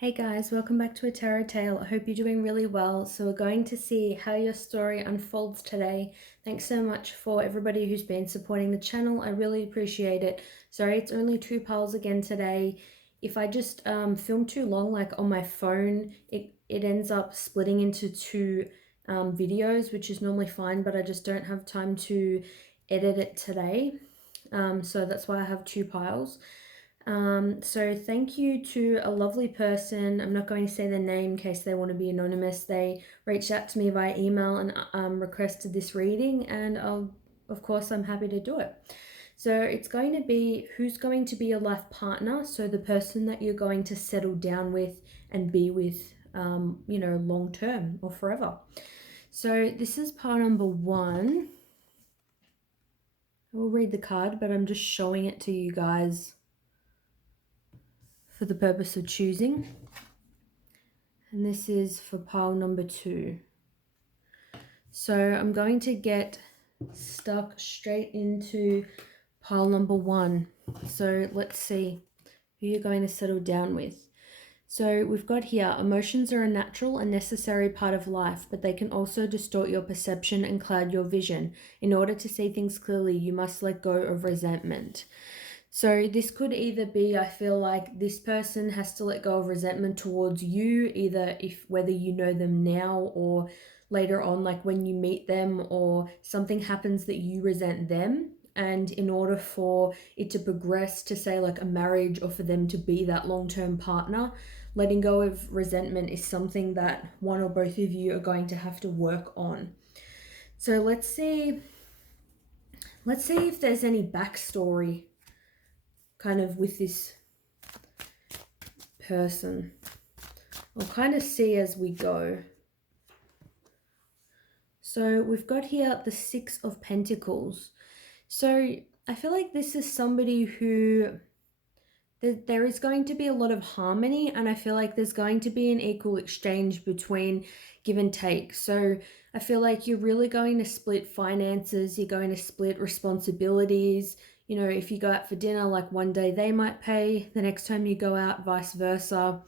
Hey guys, welcome back to A Tarot Tale. I hope you're doing really well. So we're going to see how your story unfolds today. Thanks so much for everybody who's been supporting the channel. I really appreciate it. Sorry, it's only two piles again today. If I just film too long, like on my phone, it ends up splitting into two videos, which is normally fine, but I just don't have time to edit it today. So that's why I have two piles. So thank you to a lovely person. I'm not going to say their name in case they want to be anonymous. They reached out to me via email and requested this reading, and of course I'm happy to do it. So it's going to be who's going to be your life partner, so the person that you're going to settle down with and be with, long term or forever. So this is part number one. I will read the card, but I'm just showing it to you guys for the purpose of choosing. And this is for pile number two. So I'm going to get stuck straight into pile number one. So let's see who you're going to settle down with. So we've got here, emotions are a natural and necessary part of life, but they can also distort your perception and cloud your vision. In order to see things clearly, you must let go of resentment. So this could either be, I feel like this person has to let go of resentment towards you, either whether you know them now or later on, like when you meet them, or something happens that you resent them. And in order for it to progress to say like a marriage, or for them to be that long-term partner, letting go of resentment is something that one or both of you are going to have to work on. So let's see if there's any backstory kind of with this person. I'll kind of see as we go. So we've got here the Six of Pentacles. So I feel like this is somebody who there is going to be a lot of harmony, and I feel like there's going to be an equal exchange between give and take. So I feel like you're really going to split finances, you're going to split responsibilities. You know, if you go out for dinner, like one day they might pay, the next time you go out, vice versa.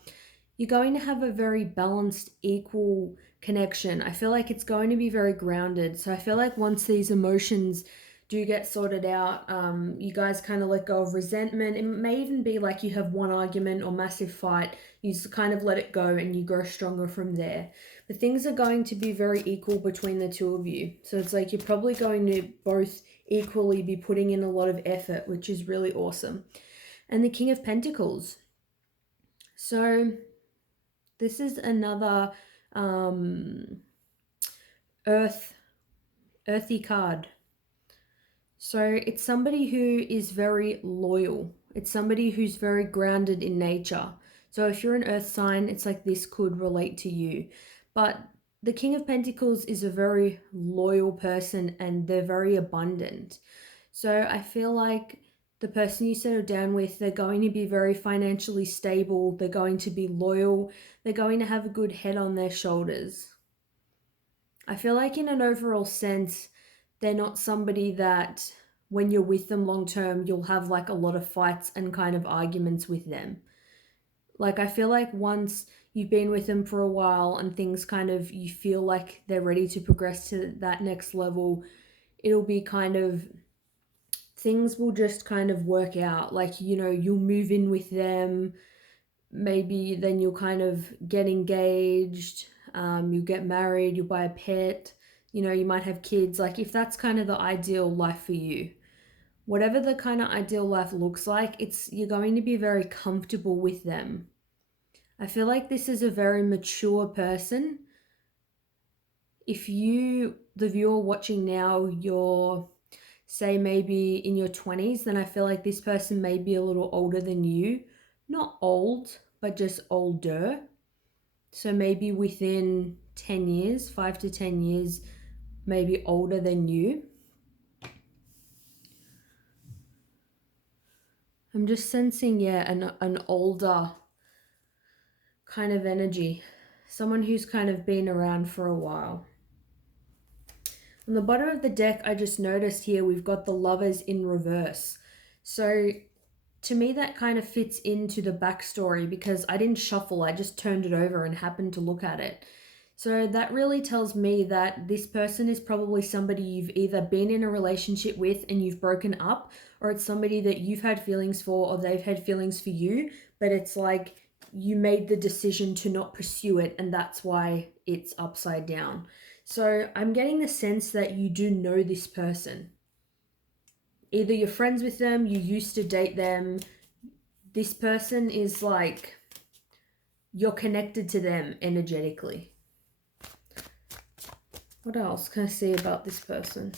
You're going to have a very balanced, equal connection. I feel like it's going to be very grounded. So I feel like once these emotions do get sorted out, you guys kind of let go of resentment. It may even be like you have one argument or massive fight, you just kind of let it go and you grow stronger from there. But things are going to be very equal between the two of you. So it's like you're probably going to both equally be putting in a lot of effort, which is really awesome. And the King of Pentacles. So this is another earthy card. So it's somebody who is very loyal. It's somebody who's very grounded in nature. So if you're an earth sign, it's like this could relate to you. But the King of Pentacles is a very loyal person, and they're very abundant. So I feel like the person you settle down with, they're going to be very financially stable. They're going to be loyal. They're going to have a good head on their shoulders. I feel like in an overall sense, they're not somebody that when you're with them long term, you'll have like a lot of fights and kind of arguments with them. Like I feel like once you've been with them for a while and things kind of, you feel like they're ready to progress to that next level, it'll be kind of, things will just kind of work out. Like, you know, you'll move in with them, maybe then you'll kind of get engaged, you'll get married, you'll buy a pet, you know, you might have kids. Like if that's kind of the ideal life for you, whatever the kind of ideal life looks like, you're going to be very comfortable with them. I feel like this is a very mature person. If you, the viewer watching now, you're say maybe in your 20s, then I feel like this person may be a little older than you. Not old, but just older. So maybe within 10 years, 5 to 10 years, maybe older than you. I'm just sensing, yeah, an older kind of energy. Someone who's kind of been around for a while. On the bottom of the deck, I just noticed here we've got the Lovers in reverse. So to me that kind of fits into the backstory because I didn't shuffle, I just turned it over and happened to look at it. So that really tells me that this person is probably somebody you've either been in a relationship with and you've broken up, or it's somebody that you've had feelings for or they've had feelings for you, but it's like you made the decision to not pursue it and that's why it's upside down. So I'm getting the sense that you do know this person. Either you're friends with them, you used to date them. This person is like, you're connected to them energetically. What else can I see about this person?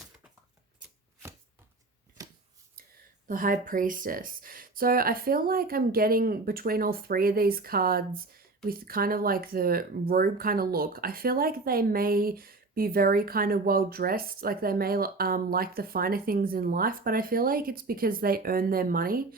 The High Priestess. So I feel like I'm getting between all three of these cards with kind of like the robe kind of look. I feel like they may be very kind of well dressed, like they may like the finer things in life, but I feel like it's because they earn their money.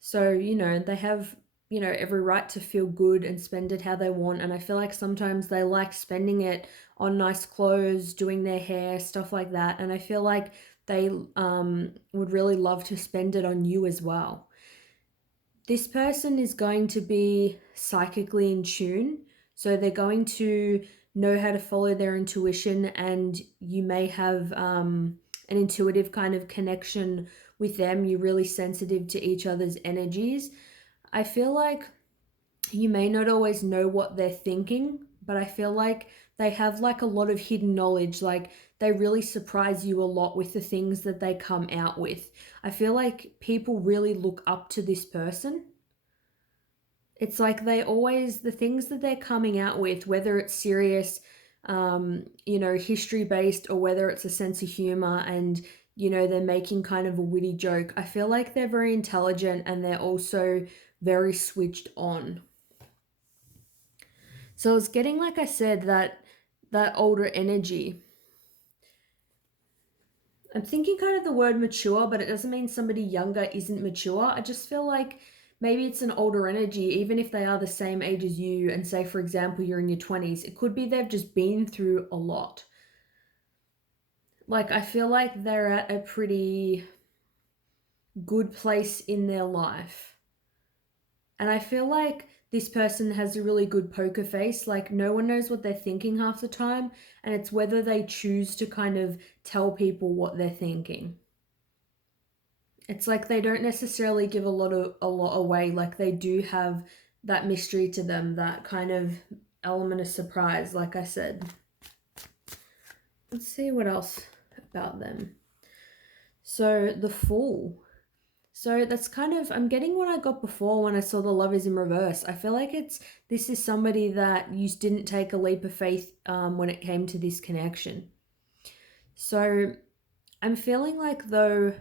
So, you know, they have, you know, every right to feel good and spend it how they want. And I feel like sometimes they like spending it on nice clothes, doing their hair, stuff like that. And I feel like they would really love to spend it on you as well. This person is going to be psychically in tune. So they're going to know how to follow their intuition, and you may have an intuitive kind of connection with them. You're really sensitive to each other's energies. I feel like you may not always know what they're thinking, but I feel like they have like a lot of hidden knowledge. Like they really surprise you a lot with the things that they come out with. I feel like people really look up to this person. It's like they always, the things that they're coming out with, whether it's serious, you know, history based, or whether it's a sense of humor and, you know, they're making kind of a witty joke. I feel like they're very intelligent and they're also very switched on. So it's getting, like I said, that older energy. I'm thinking kind of the word mature, but it doesn't mean somebody younger isn't mature. I just feel like maybe it's an older energy, even if they are the same age as you, and say, for example, you're in your 20s. It could be they've just been through a lot. Like, I feel like they're at a pretty good place in their life. And I feel like this person has a really good poker face. Like, no one knows what they're thinking half the time, and it's whether they choose to kind of tell people what they're thinking. It's like they don't necessarily give a lot away. Like they do have that mystery to them, that kind of element of surprise, like I said. Let's see what else about them. So the Fool. So that's kind of, I'm getting what I got before when I saw the Love is in reverse. I feel like this is somebody that you didn't take a leap of faith when it came to this connection. So I'm feeling like though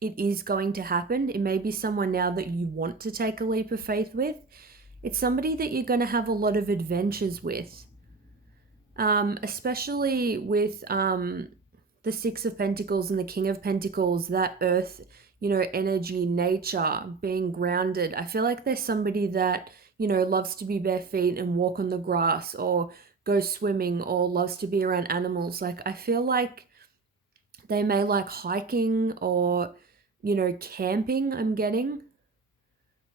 it is going to happen, it may be someone now that you want to take a leap of faith with. It's somebody that you're going to have a lot of adventures with, especially with the Six of Pentacles and the King of Pentacles, that earth, you know, energy, nature, being grounded. I feel like there's somebody that, you know, loves to be bare feet and walk on the grass, or go swimming, or loves to be around animals. Like I feel like they may like hiking or, you know, camping, I'm getting.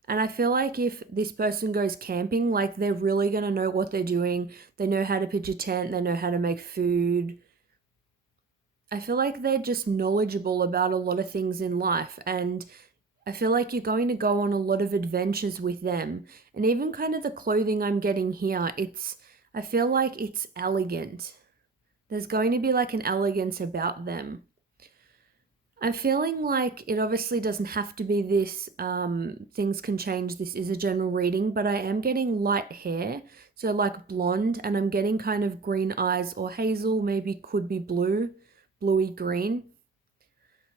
And I feel like if this person goes camping, like they're really going to know what they're doing. They know how to pitch a tent, they know how to make food. I feel like they're just knowledgeable about a lot of things in life. And I feel like you're going to go on a lot of adventures with them. And even kind of the clothing I'm getting here, I feel like it's elegant. There's going to be like an elegance about them. I'm feeling like it obviously doesn't have to be this, things can change. This is a general reading, but I am getting light hair, so like blonde, and I'm getting kind of green eyes or hazel, maybe could be blue, bluey green.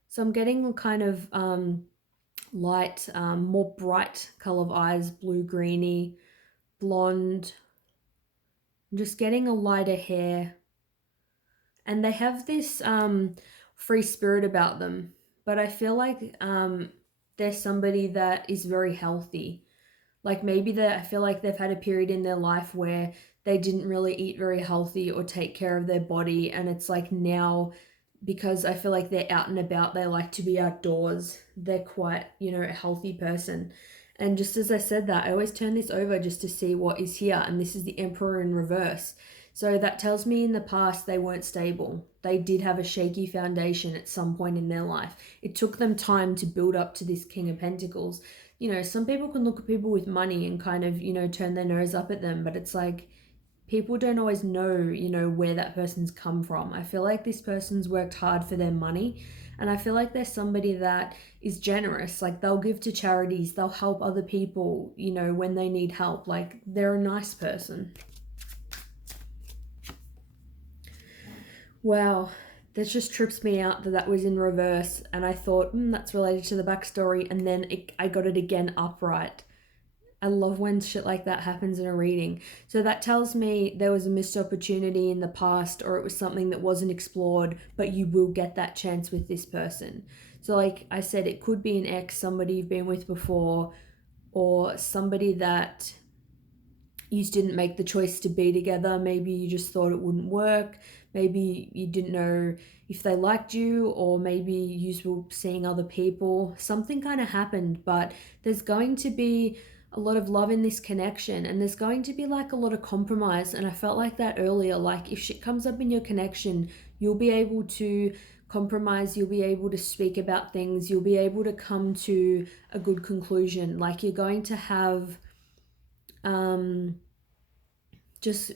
So I'm getting kind of light, more bright color of eyes, blue greeny, blonde. I'm just getting a lighter hair. And they have this free spirit about them, but I feel like they're somebody that is very healthy. Like maybe I feel like they've had a period in their life where they didn't really eat very healthy or take care of their body, and it's like now because I feel like they're out and about. They like to be outdoors. They're quite, a healthy person. And just as I said that, I always turn this over just to see what is here. And this is the Emperor in reverse. So that tells me in the past they weren't stable. They did have a shaky foundation at some point in their life. It took them time to build up to this King of Pentacles. Some people can look at people with money and kind of, turn their nose up at them, but it's like people don't always know, where that person's come from. I feel like this person's worked hard for their money, and I feel like they're somebody that is generous. Like they'll give to charities, they'll help other people, when they need help. Like they're a nice person. Wow, that just trips me out that was in reverse, and I thought, that's related to the backstory, and then I got it again upright. I love when shit like that happens in a reading. So that tells me there was a missed opportunity in the past, or it was something that wasn't explored, but you will get that chance with this person. So like I said, it could be an ex, somebody you've been with before, or somebody that you didn't make the choice to be together. Maybe you just thought it wouldn't work. Maybe you didn't know if they liked you, or maybe you were seeing other people. Something kind of happened, but there's going to be a lot of love in this connection, and there's going to be like a lot of compromise. And I felt like that earlier. Like if shit comes up in your connection, you'll be able to compromise, you'll be able to speak about things, you'll be able to come to a good conclusion. Like you're going to have just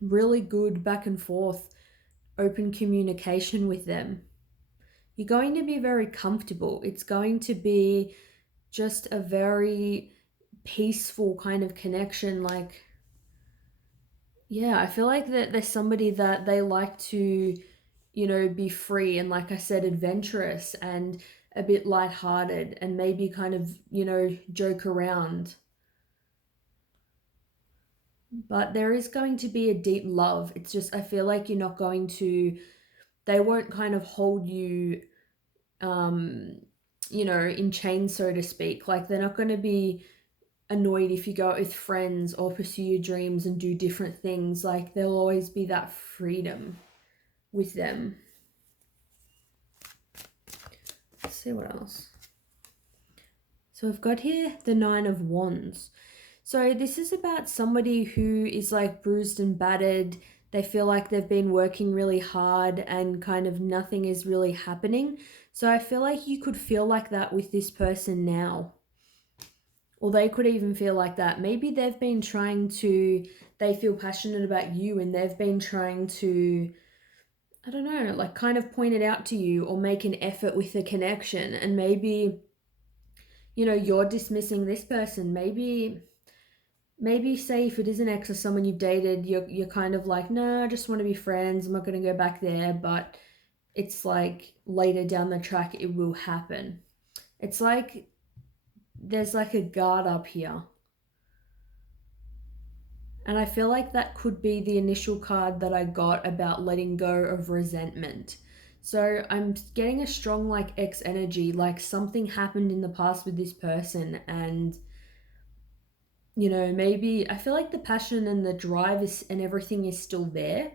really good back and forth, open communication with them. You're going to be very comfortable. It's going to be just a very peaceful kind of connection. Like, yeah, I feel like that there's somebody that they like to, be free and, like I said, adventurous and a bit lighthearted, and maybe kind of, joke around. But there is going to be a deep love. It's just, I feel like you're not going to, they won't kind of hold you, in chains, so to speak. Like they're not going to be annoyed if you go out with friends or pursue your dreams and do different things. Like there'll always be that freedom with them. Let's see what else. So I've got here the Nine of Wands. So this is about somebody who is like bruised and battered. They feel like they've been working really hard and kind of nothing is really happening. So I feel like you could feel like that with this person now. Or they could even feel like that. Maybe they've been trying to, they feel passionate about you and they've been trying to, I don't know, like kind of point it out to you or make an effort with the connection. And maybe, you're dismissing this person. Maybe say if it is an ex or someone you've dated, you're kind of like, no, I just want to be friends. I'm not going to go back there. But it's like later down the track, it will happen. It's like there's like a guard up here. And I feel like that could be the initial card that I got about letting go of resentment. So I'm getting a strong like ex energy, like something happened in the past with this person, and maybe I feel like the passion and the drive and everything is still there.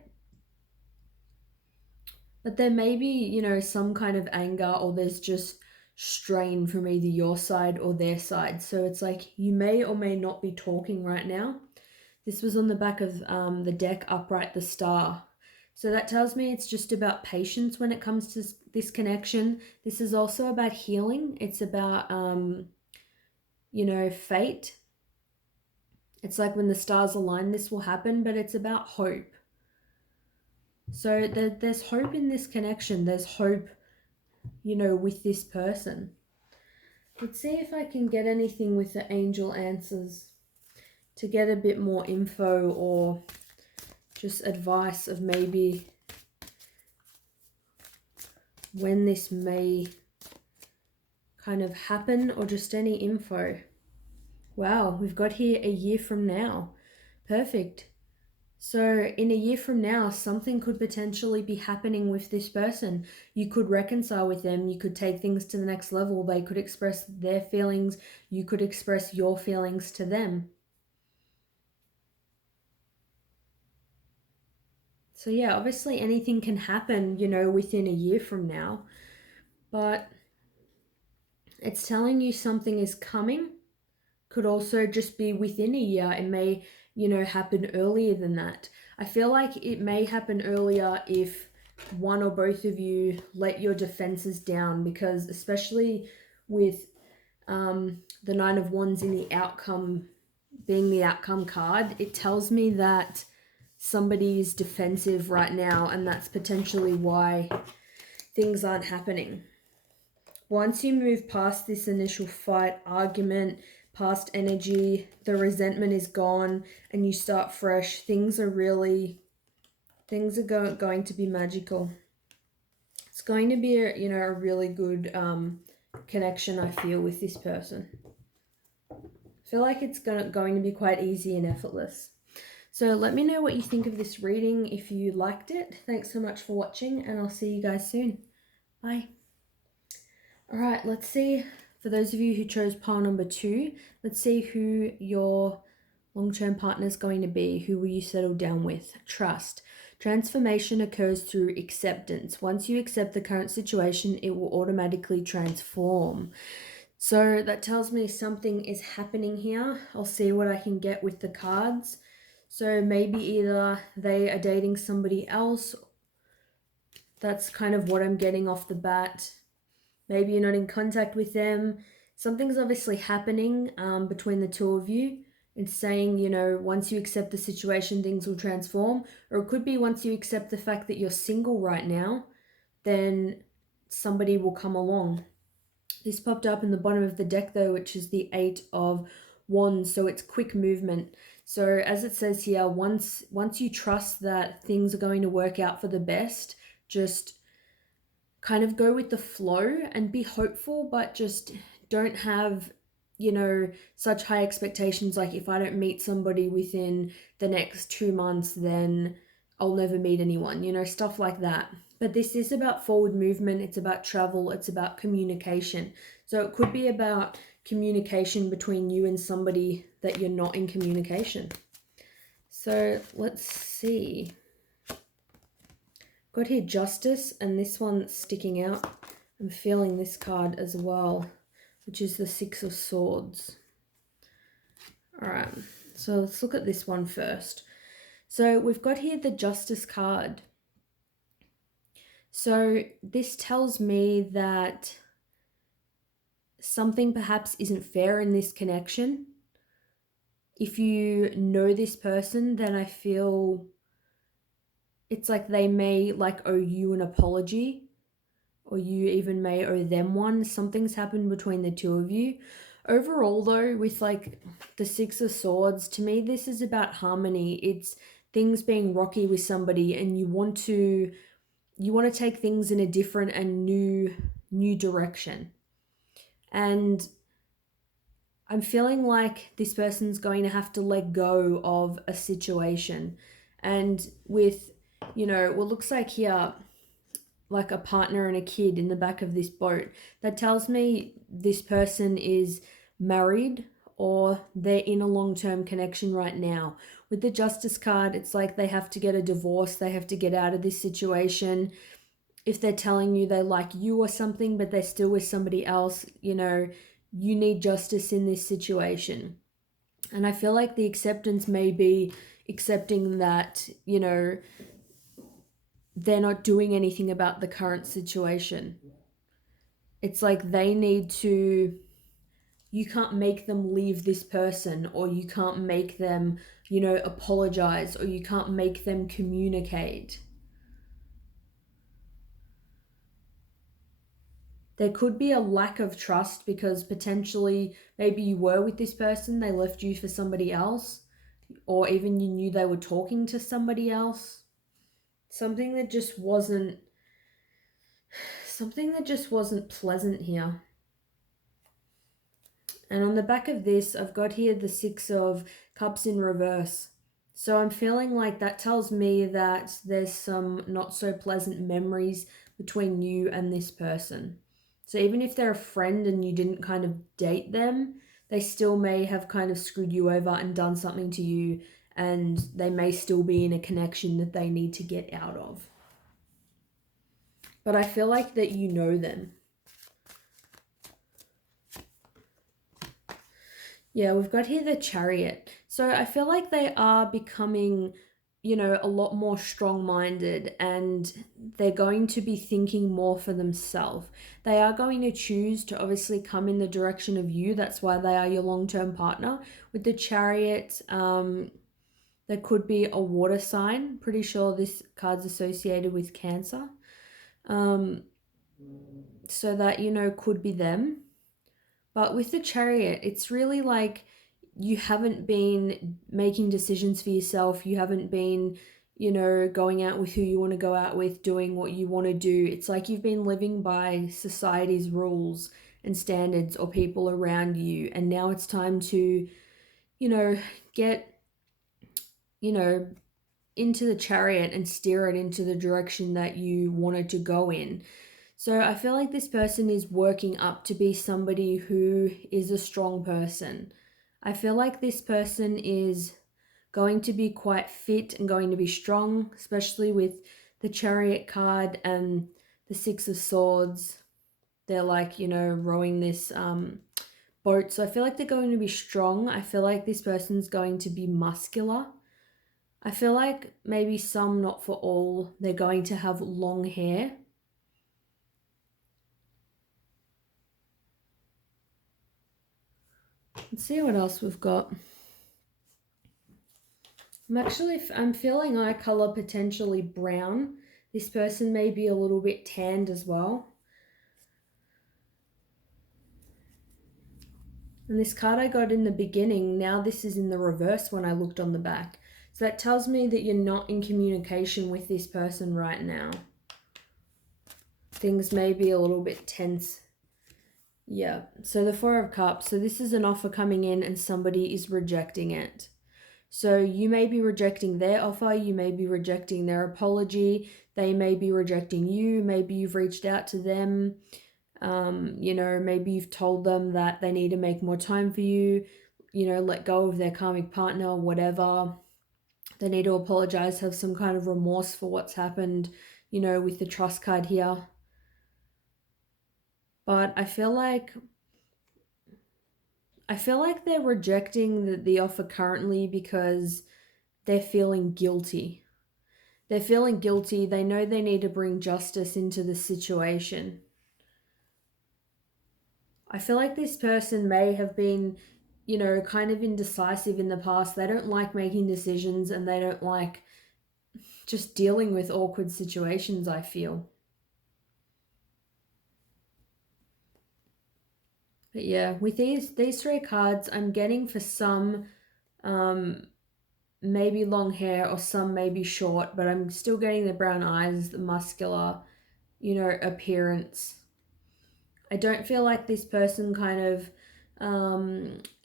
But there may be, some kind of anger, or there's just strain from either your side or their side. So it's like you may or may not be talking right now. This was on the back of the deck, upright, the star. So that tells me it's just about patience when it comes to this connection. This is also about healing. It's about, fate. It's like when the stars align, this will happen, but it's about hope. So there's hope in this connection. There's hope, with this person. Let's see if I can get anything with the angel answers to get a bit more info or just advice of maybe when this may kind of happen, or just any info. Wow, we've got here a year from now. Perfect. So in a year from now, something could potentially be happening with this person. You could reconcile with them. You could take things to the next level. They could express their feelings. You could express your feelings to them. So yeah, obviously anything can happen, you know, within a year from now, but it's telling you something is coming. Could also just be within a year. It may, you know, happen earlier than that. I feel like it may happen earlier if one or both of you let your defenses down, because especially with the Nine of Wands in the outcome, being the outcome card, it tells me that somebody is defensive right now, and that's potentially why things aren't happening. Once you move past this initial fight, argument, past energy, the resentment is gone, and you start fresh, things are going to be magical. It's going to be a, you know, a really good connection, I feel, with this person. I feel like it's going to be quite easy and effortless. So let me know what you think of this reading if you liked it. Thanks so much for watching, and I'll see you guys soon. Bye. All right, let's see. For those of you who chose pile number 2, let's see who your long-term partner is going to be. Who will you settle down with? Trust. Transformation occurs through acceptance. Once you accept the current situation, it will automatically transform. So that tells me something is happening here. I'll see what I can get with the cards. So maybe either they are dating somebody else. That's kind of what I'm getting off the bat. Maybe you're not in contact with them. Something's obviously happening between the two of you. It's saying, you know, once you accept the situation, things will transform. Or it could be once you accept the fact that you're single right now, then somebody will come along. This popped up in the bottom of the deck though, which is the 8 of Wands. So it's quick movement. So as it says here, once you trust that things are going to work out for the best, just kind of go with the flow and be hopeful, but just don't have, you know, such high expectations. Like, if I don't meet somebody within the next 2 months, then I'll never meet anyone, you know, stuff like that. But this is about forward movement. It's about travel. It's about communication. So it could be about communication between you and somebody that you're not in communication. So let's see. Got here Justice, and this one sticking out. I'm feeling this card as well, which is the 6 of Swords. All right, so let's look at this one first. So we've got here the Justice card. So this tells me that something perhaps isn't fair in this connection. If you know this person, then I feel it's like they may like owe you an apology, or you even may owe them one. Something's happened between the two of you. Overall though, with like the 6 of Swords, to me this is about harmony. It's things being rocky with somebody, and you want to take things in a different and new direction. And I'm feeling like this person's going to have to let go of a situation. And with, you know, what looks like here, like a partner and a kid in the back of this boat, that tells me this person is married or they're in a long-term connection right now. With the Justice card, it's like they have to get a divorce. They have to get out of this situation. If they're telling you they like you or something, but they're still with somebody else, you know, you need justice in this situation. And I feel like the acceptance may be accepting that, you know, they're not doing anything about the current situation. It's like they need to, you can't make them leave this person, or you can't make them, you know, apologize, or you can't make them communicate. There could be a lack of trust because potentially maybe you were with this person, they left you for somebody else, or even you knew they were talking to somebody else. Something that just wasn't pleasant here. And on the back of this, I've got here the 6 of Cups in reverse. So I'm feeling like that tells me that there's some not so pleasant memories between you and this person. So even if they're a friend and you didn't kind of date them, they still may have kind of screwed you over and done something to you, and they may still be in a connection that they need to get out of. But I feel like that you know them. Yeah, we've got here the Chariot. So I feel like they are becoming, a lot more strong-minded, and they're going to be thinking more for themselves. They are going to choose to obviously come in the direction of you. That's why they are your long-term partner. With the Chariot, there could be a water sign. Pretty sure this card's associated with Cancer. So that, could be them. But with the Chariot, it's really like you haven't been making decisions for yourself. You haven't been, going out with who you want to go out with, doing what you want to do. It's like you've been living by society's rules and standards or people around you. And now it's time to, get, into the Chariot and steer it into the direction that you wanted to go in. So I feel like this person is working up to be somebody who is a strong person. I feel like this person is going to be quite fit and going to be strong, especially with the Chariot card and the Six of Swords. They're like, rowing this boat. So I feel like they're going to be strong. I feel like this person's going to be muscular. I feel like maybe some, not for all, they're going to have long hair. Let's see what else we've got. I'm feeling eye color potentially brown. This person may be a little bit tanned as well. And this card I got in the beginning, now this is in the reverse when I looked on the back. So that tells me that you're not in communication with this person right now. Things may be a little bit tense. Yeah, so the Four of Cups. So this is an offer coming in and somebody is rejecting it. So you may be rejecting their offer, you may be rejecting their apology, they may be rejecting you, maybe you've reached out to them, maybe you've told them that they need to make more time for you, let go of their karmic partner, whatever. They need to apologize, have some kind of remorse for what's happened, with the Trust card here. But I feel like they're rejecting the offer currently because they're feeling guilty. They're feeling guilty. They know they need to bring justice into the situation. I feel like this person may have been, kind of indecisive in the past. They don't like making decisions and they don't like just dealing with awkward situations, I feel. But yeah, with these three cards, I'm getting for some maybe long hair or some maybe short, but I'm still getting the brown eyes, the muscular, appearance. I don't feel like this person kind of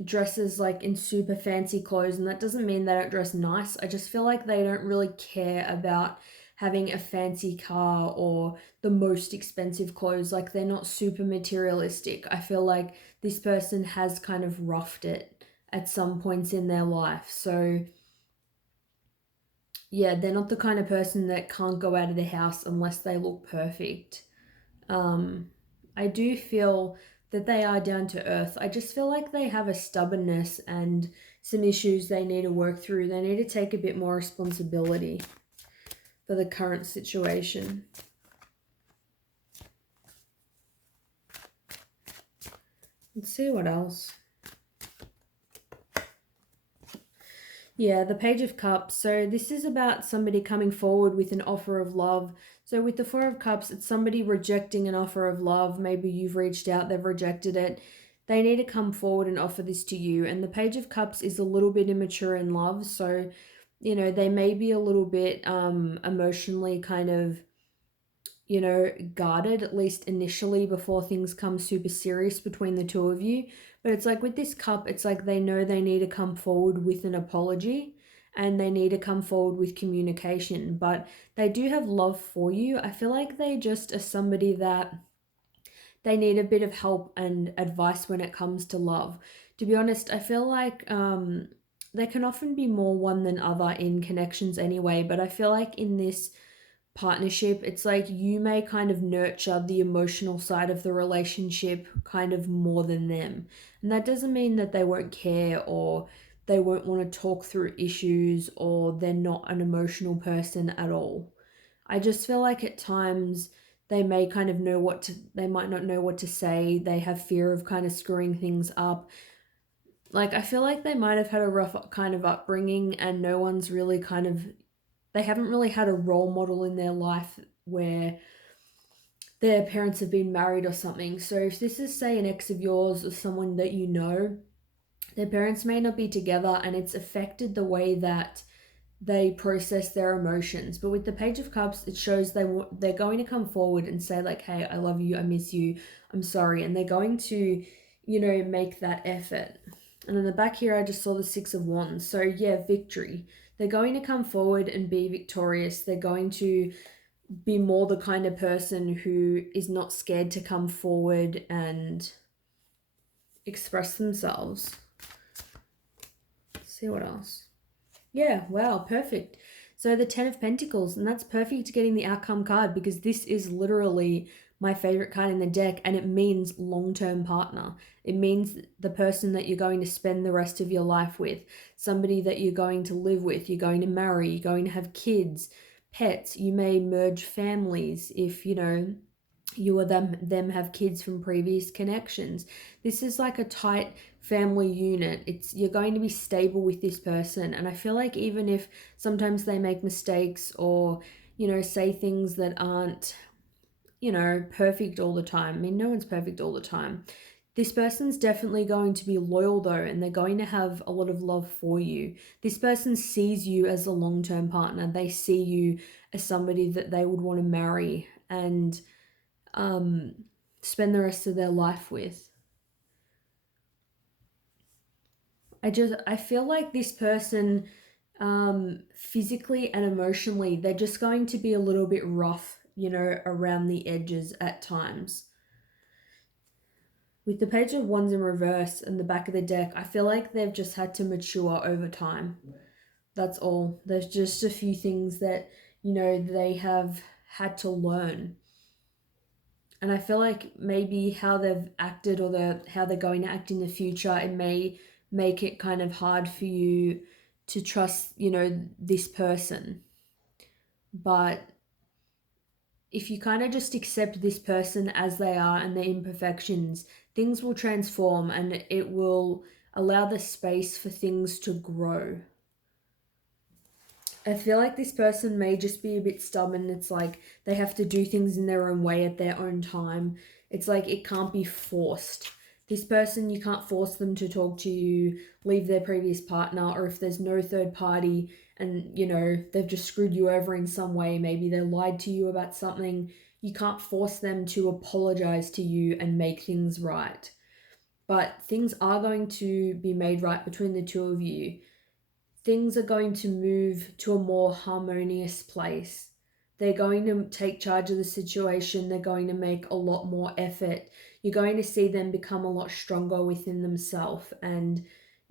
dresses like in super fancy clothes, and that doesn't mean they don't dress nice. I just feel like they don't really care about having a fancy car or the most expensive clothes. Like they're not super materialistic. I feel like this person has kind of roughed it at some points in their life. So yeah, they're not the kind of person that can't go out of the house unless they look perfect. I do feel that they are down to earth. I just feel like they have a stubbornness and some issues they need to work through. They need to take a bit more responsibility for the current situation. Let's see what else. Yeah, the Page of Cups. So this is about somebody coming forward with an offer of love. So with the Four of Cups, it's somebody rejecting an offer of love. Maybe you've reached out, they've rejected it. They need to come forward and offer this to you. And the Page of Cups is a little bit immature in love. So, they may be a little bit emotionally kind of, guarded, at least initially, before things come super serious between the two of you. But it's like with this cup, it's like they know they need to come forward with an apology and they need to come forward with communication. But they do have love for you. I feel like they just are somebody that they need a bit of help and advice when it comes to love. To be honest, I feel like there can often be more one than other in connections anyway, but I feel like in this partnership, it's like you may kind of nurture the emotional side of the relationship kind of more than them. And that doesn't mean that they won't care or they won't want to talk through issues or they're not an emotional person at all. I just feel like at times they may kind of they might not know what to say. They have fear of kind of screwing things up. Like, I feel like they might have had a rough kind of upbringing and no one's really kind of, they haven't really had a role model in their life where their parents have been married or something. So if this is, say, an ex of yours or someone that you know, their parents may not be together and it's affected the way that they process their emotions. But with the Page of Cups, it shows they're going to come forward and say like, hey, I love you, I miss you, I'm sorry. And they're going to, make that effort. And in the back here, I just saw the Six of Wands. So yeah, victory. They're going to come forward and be victorious. They're going to be more the kind of person who is not scared to come forward and express themselves. Let's see what else. Yeah, wow, perfect. So the Ten of Pentacles, and that's perfect getting the outcome card because this is literally my favorite card in the deck, and it means long-term partner. It means the person that you're going to spend the rest of your life with, somebody that you're going to live with, you're going to marry, you're going to have kids, pets. You may merge families if, you or them have kids from previous connections. This is like a tight family unit. You're going to be stable with this person, and I feel like even if sometimes they make mistakes or say things that aren't perfect all the time. I mean, no one's perfect all the time. This person's definitely going to be loyal though, and they're going to have a lot of love for you. This person sees you as a long-term partner. They see you as somebody that they would want to marry and spend the rest of their life with. I feel like this person, physically and emotionally, they're just going to be a little bit rough, around the edges at times. With the Page of Wands in reverse and the back of the deck, I feel like they've just had to mature over time. That's all. There's just a few things that, they have had to learn. And I feel like maybe how they've acted or how they're going to act in the future, it may make it kind of hard for you to trust, this person. But if you kind of just accept this person as they are and their imperfections, things will transform and it will allow the space for things to grow. I feel like this person may just be a bit stubborn. It's like they have to do things in their own way at their own time. It's like it can't be forced. This person, you can't force them to talk to you, leave their previous partner, or if there's no third party and, they've just screwed you over in some way, maybe they lied to you about something, you can't force them to apologize to you and make things right. But things are going to be made right between the two of you. Things are going to move to a more harmonious place. They're going to take charge of the situation. They're going to make a lot more effort. You're going to see them become a lot stronger within themselves. And,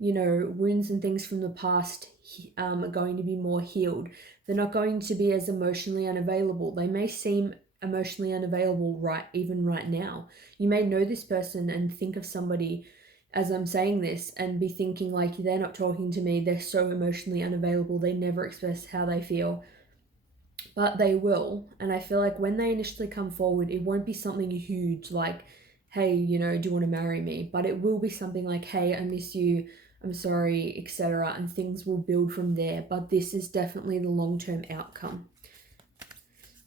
wounds and things from the past are going to be more healed. They're not going to be as emotionally unavailable. They may seem emotionally unavailable even right now. You may know this person and think of somebody as I'm saying this and be thinking like, they're not talking to me, they're so emotionally unavailable, they never express how they feel. But they will. And I feel like when they initially come forward, it won't be something huge like, hey, do you want to marry me? But it will be something like, hey, I miss you, I'm sorry, etc. And things will build from there. But this is definitely the long-term outcome.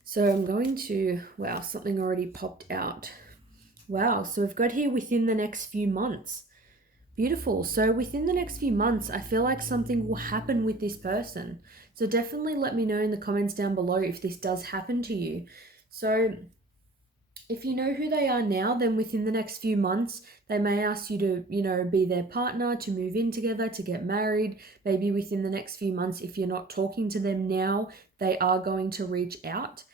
So I'm going to, wow, something already popped out. Wow, so we've got here within the next few months. Beautiful. So within the next few months, I feel like something will happen with this person. So definitely let me know in the comments down below if this does happen to you. So if you know who they are now, then within the next few months, they may ask you to, be their partner, to move in together, to get married. Maybe within the next few months, if you're not talking to them now, they are going to reach out.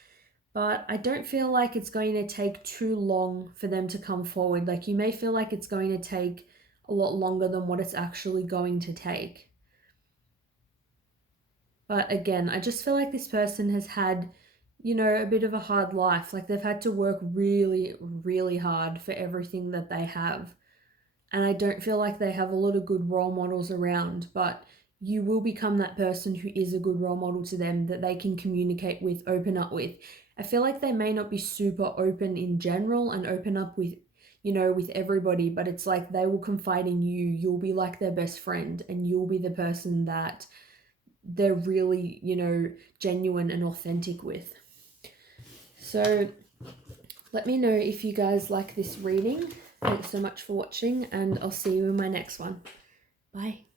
But I don't feel like it's going to take too long for them to come forward. Like, you may feel like it's going to take a lot longer than what it's actually going to take. But again, I just feel like this person has had, you know, a bit of a hard life. Like they've had to work really, really hard for everything that they have. And I don't feel like they have a lot of good role models around, but you will become that person who is a good role model to them that they can communicate with, open up with. I feel like they may not be super open in general and open up with, you know, with everybody, but it's like they will confide in you. You'll be like their best friend, and you'll be the person that they're really, you know, genuine and authentic with. So let me know if you guys like this reading. Thanks so much for watching, and I'll see you in my next one. Bye.